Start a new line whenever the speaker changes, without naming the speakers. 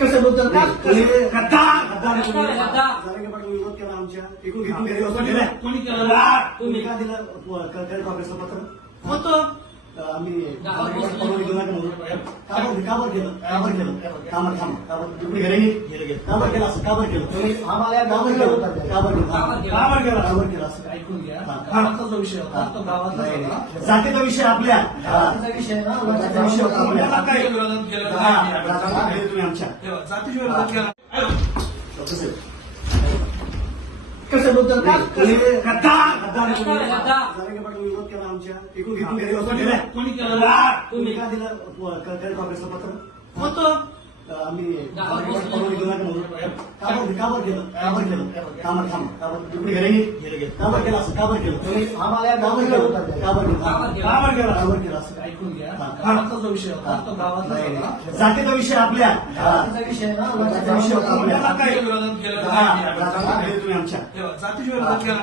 कसं पाटील विरोध केला आमच्या इकडून घेऊन.
कोणी केलं?
तुम्ही का दिलं ऑफिसचं पत्र
होतं
आम्ही काबर काबर केलं? काबर केलं? काबर थांब. काबर घरी नाही.
गेलं, गेलं.
काबर केलं असं? काबर केलं?
तुम्ही आम्हाला
काबर केलं. काबर केलं?
काबर केलं.
काबर केलं काबर केलं असं.
ऐकून घ्या.
हा.
गावातला जो विषय होता. तो.
जातीचा विषय आपल्या.
जातीचा विषय ना?
जातीचा विषय होता आपल्या.
जातीच्या विरोधात केला
हा, तुम्ही आमच्या
जातीच्या विरोधात केला.
कसं?
कशाबद्दल का
पाटील विरोध केला आमच्या. गेले.
कोणी केलं?
तुम्ही. का दिलं? पत्र?
होतं.
आम्ही. काबर काबर केलं? काबर केलं? काबर थांब. काबर घरी.
गेलं.
काबर केलं? असं काबर केलं?
तुम्ही आम्हाला
काबर
गावात
केलं?
होता.
काबर केलं?
काबर केलं.
काबर केलं? काबर केलं? असं
ऐकून घ्या. गावातला जो विषय होता तो
नाही. जातीचा विषय आपल्या.
जातीचा विषय ना.
विषय होता आपल्या.
जातीच्या विरोधात केला.
तुम्ही आमच्या
तेव्हा जातीच्या विरोधात केला.